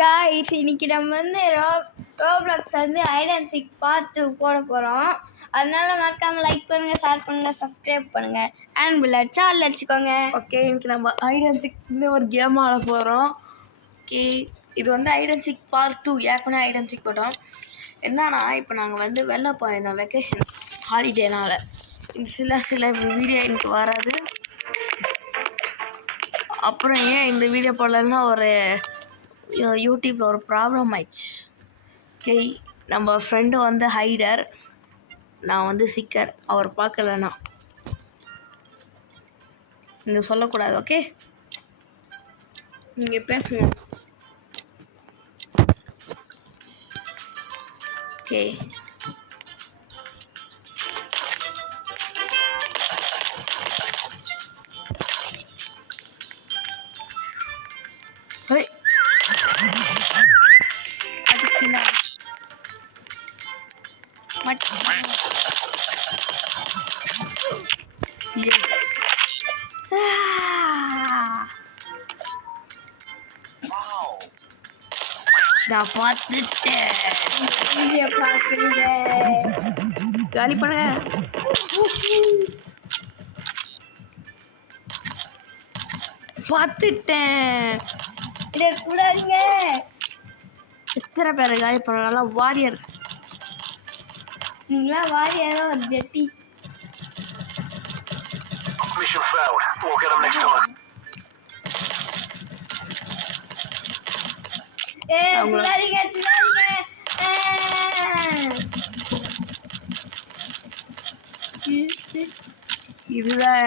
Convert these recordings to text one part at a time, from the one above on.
guys, இன்னைக்கு நம்ம வந்து ரோப்ளாக்ஸ் வந்து ஹைட் அண்ட் சீக் பார்ட் 2 போட போகிறோம். அதனால மறக்காம லைக் பண்ணுங்கள், ஷேர் பண்ணுங்கள், சப்ஸ்கிரைப் பண்ணுங்கள், அண்ட் பில் அடிச்சா ஆல் அடிச்சுக்கோங்க. ஓகே, இன்னைக்கு நம்ம ஹைட் அண்ட் சீக் ஒரு கேம் ஆட போகிறோம். ஓகே, இது வந்து ஹைட் அண்ட் சீக் பார்ட் 2. ஏற்கனவே ஹைட் அண்ட் சீக் போட்டோம். என்னன்னா, இப்போ நாங்கள் வந்து வெளில போயிருந்தோம் வெக்கேஷன் ஹாலிடேனால். சில வீடியோ எனக்கு வராது. அப்புறம் ஏன் இந்த வீடியோ போடலன்னா ஒரு யூடியூப்பில் ஒரு ப்ராப்ளம் ஆயிடுச்சு. ஓகே, நம்ம ஃப்ரெண்டு வந்து ஹைடர், நான் வந்து சிக்கர். அவர் பார்க்கலண்ணா இங்கே சொல்லக்கூடாது. ஓகே, நீங்கள் பேசுங்க. ஓகே, அதுக்கு நான் நான் பார்த்துட்டேன். வீடியோ பார்க்குறீங்க, காலி பண்ணுங்க. பார்த்துட்டேன். இதை கூடாதுங்க. எத்தனை பேரை காலி பண்ணலாம்? வாரியர். நீங்களாம் வாரியாரோ ஒரு ஜெட்டி. Mission failed. We'll get them next time. கூடாதீங்க. இதுதான்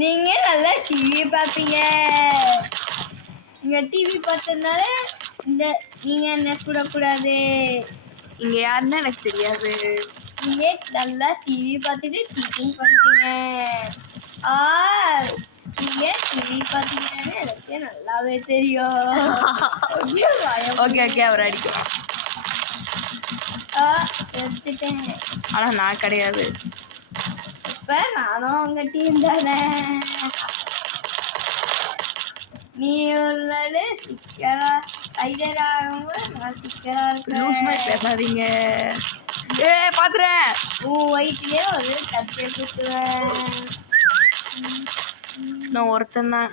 நீங்க நல்லா டிவி பார்ப்பீங்க. நீங்க டிவி பார்த்ததுனால இந்த நீங்க என்ன சுடக்கூடாது. இங்க யாருன்னு எனக்கு தெரியாது. நீங்க நல்லா டிவி பார்த்துட்டு சீட்டிங் பண்றீங்க. நீங்க டிவி பார்த்தீங்கன்னு எனக்கு நல்லாவே தெரியும். ஓகே ஓகே, அவர் அடிக்கலாம். எடுத்துட்டேன். ஆனா நான் கிடையாது. இப்ப நானும் உங்க டீம் தானே. நீ ஒரு நாள் சிக்கரா ஐதராகும்போது நான் சிக்கரா இருக்கேன். பேசாதீங்க. பாத்துறேன். வயிற்றுலயே ஒரு தப்பை குத்துவேன். நான் ஒருத்தன் தான்.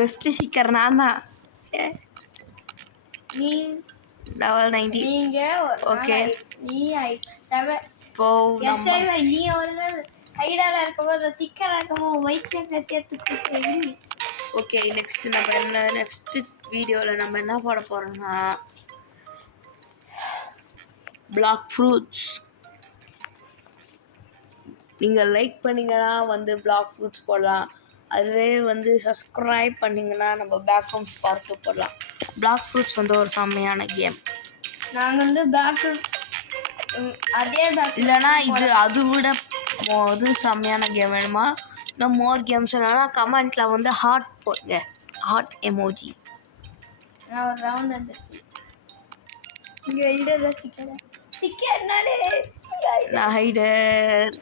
பெஸ்ட் சீக்கர் நான் தான். நீ லெவல் 90. நீங்க ஓகே, நீ 7 இப்போ நீ ஒரு நாள் ஹைடரா இருக்கும்போது சிக்கரா இருக்கும்போது வயிற்றுல சேர்த்து. ஓகே, நெக்ஸ்ட் வீடியோவில் நம்ம என்ன போட போகிறோம்னா பிளாக் ஃப்ரூட்ஸ். நீங்கள் லைக் பண்ணிங்கன்னா வந்து பிளாக் ஃப்ரூட்ஸ் போடலாம். அதுவே வந்து சப்ஸ்கிரைப் பண்ணிங்கன்னா நம்ம பேக் ஹோம்ஸ் பார்த்து போடலாம். பிளாக் ஃப்ரூட்ஸ் வந்து ஒரு செம்மையான கேம். நாங்கள் வந்து பேக் அதே பேக் இல்லைனா அது விட இது செம்மையான கேம் வேணுமா? இன்னும் மோர் கேம்ஸ் வேணும்னா கமெண்ட்டில் வந்து ஹார்ட் போடுங்க, ஹார்ட் எமோஜி. நான் ஒரு ரவுண்ட் வந்துச்சு. இங்கே ஹைடர் சிக்கர்னாலே நான் ஹைடர்.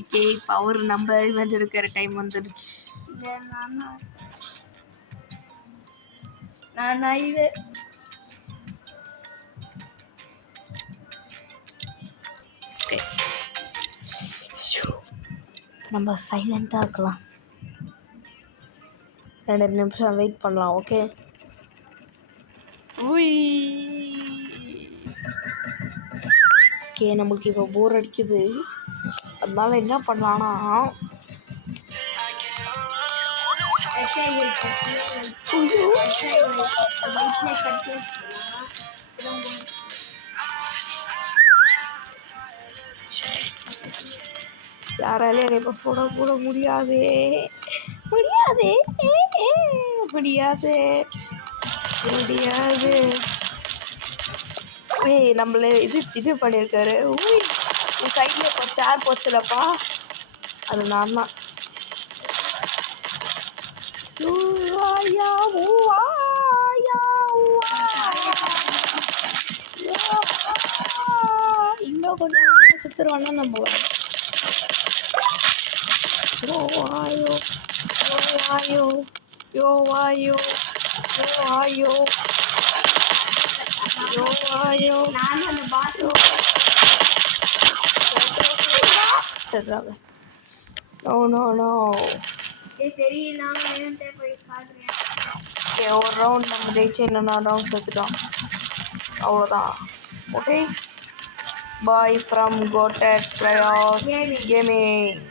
ஓகே, இப்போ அவர் நம்ம இவன் இருக்கிற டைம் வந்துடுச்சு. நான் ஹைடர். ஓகே, நம்ம சைலண்ட்டாக இருக்கலாம். 2 நிமிஷம் வெயிட் பண்ணலாம். ஓகே, ஓகே, நம்மளுக்கு இப்போ போர் அடிக்குது. அதனால என்ன பண்ணலான்னா யாராலையும் என்னை இப்போ சுட கூட முடியாது. நம்மள இது பண்ணியிருக்காரு. சைட்ல இப்போ சேர் போச்சுலப்பா, அது நான் தான். செத்துருவானா நம்ம யோ வாயோ யோ வாயோ நான் அந்த பாத்ரூம் செத்துறாங்க நோ சரி நான் வேணுன்ட்டே போய் காட்டுறேன். ஓகே ஒரு ரவுண்ட் நம்ம ஜெயிச்சு இன்னொரு ரவுண்ட் செத்துட்டோம் அவ்வளோதான் ஓகே பாய் ஃப்ரம் கோட்டட் பிரயாஸ் கேமிங்